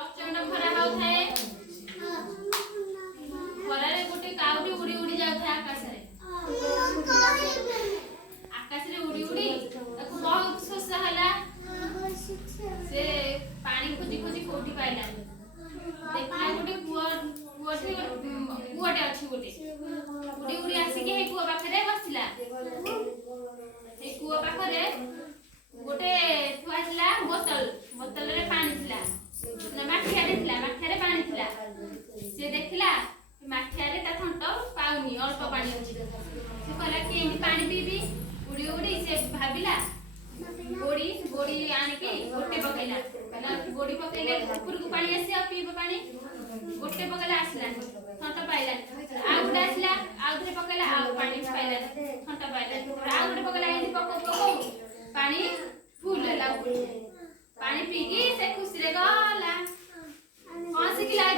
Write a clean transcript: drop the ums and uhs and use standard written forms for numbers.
प्रचंड खरा होउଥାଏ खरारे गोटे काउटी उड़ी उड़ी जाउଥାଏ आकाश रे उड़ी उड़ी ताको बहुत शोष होला से पानी खोजी खोजी कोठी पाइला देखला गोटे कुआटे अछि गोटे उड़ी उड़ी आसी के हे कुआ पाखरे बसिला हे कुआ पाखरे गोटे थुआइला बोतल रे पानी थिला ना माठिया रे थिला माठिया रे पानी थिला से देखला माठिया रे ता थंट पाउनी अल्प पानी अछि से कहला कि एंती पानी पीबी उड़ी उड़ी से भाबिला गोड़ी आनी के गोटे पकेला कहला गोड़ी पकेले ऊपर को पानी आसी आ पीबो पानी गोटे पकेला आसला थंट पाइला आ गुडा आसला आ उधरे पकेला आ पानी पाइला थंट पाइला आ गुडे पकेला एंती पको पानी फुल होला पानी पी के से खुशी रे गला कौन सी खिलाई